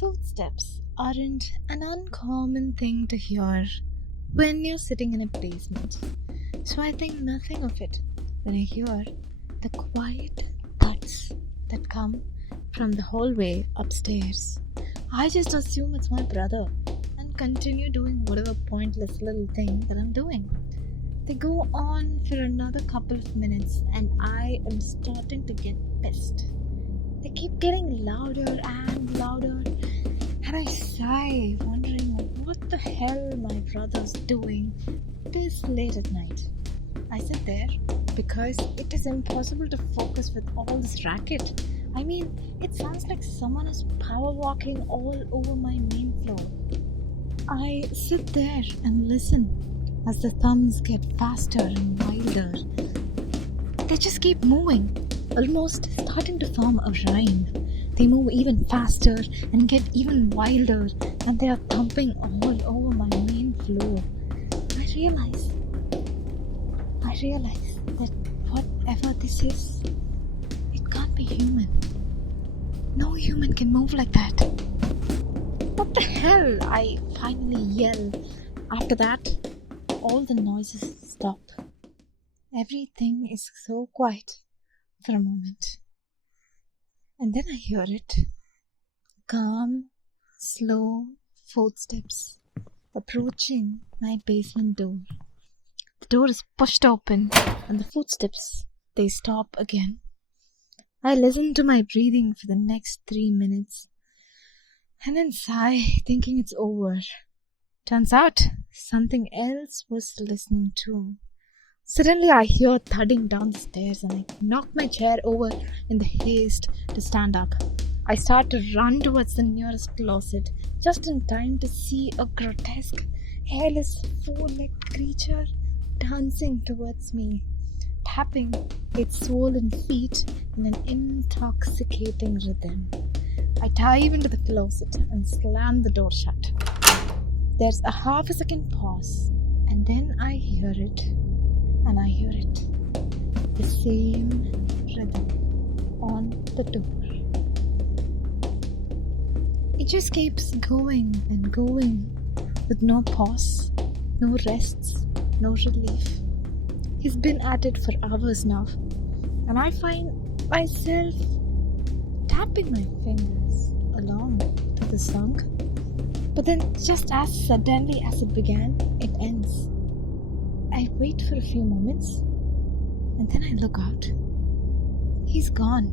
Footsteps aren't an uncommon thing to hear when you're sitting in a basement, so I think nothing of it when I hear the quiet thuds that come from the hallway upstairs. I just assume it's my brother and continue doing whatever pointless little thing that I'm doing. They go on for another couple of minutes and I am starting to get pissed. They keep getting louder and louder, and I sigh, wondering what the hell my brother's doing this late at night. I sit there because it is impossible to focus with all this racket. I mean, it sounds like someone is power walking all over my main floor. I sit there and listen as the thumbs get faster and wilder. They just keep moving, almost starting to form a rhyme. They move even faster and get even wilder, and they are thumping all over my main floor. I realize that whatever this is, it can't be human. No human can move like that. What the hell? I finally yell. After that, all the noises stop. Everything is so quiet for a moment. And then I hear it. Calm, slow footsteps approaching my basement door. The door is pushed open and the footsteps, they stop again. I listen to my breathing for the next 3 minutes and then sigh, thinking it's over. Turns out something else was listening too. Suddenly I hear thudding down the stairs and I knock my chair over in the haste to stand up. I start to run towards the nearest closet just in time to see a grotesque, hairless, four-legged creature dancing towards me, tapping its swollen feet in an intoxicating rhythm. I dive into the closet and slam the door shut. There's a half a second pause and then I hear it. And I hear it, the same rhythm on the door. It just keeps going and going with no pause, no rests, no relief. He's been at it for hours now, and I find myself tapping my fingers along to the song. But then just as suddenly as it began, it ends. I wait for a few moments and then I look out. He's gone.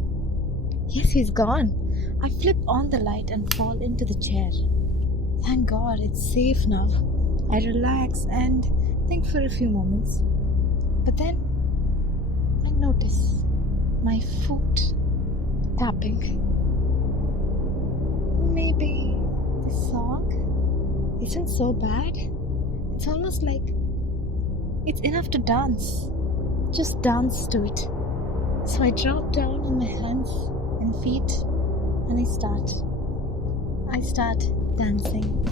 Yes, he's gone. I flip on the light and fall into the chair. Thank God it's safe now. I relax and think for a few moments. But then I notice my foot tapping. Maybe the song isn't so bad. It's almost like it's enough to dance. Just dance to it. So I drop down on my hands and feet and I start dancing.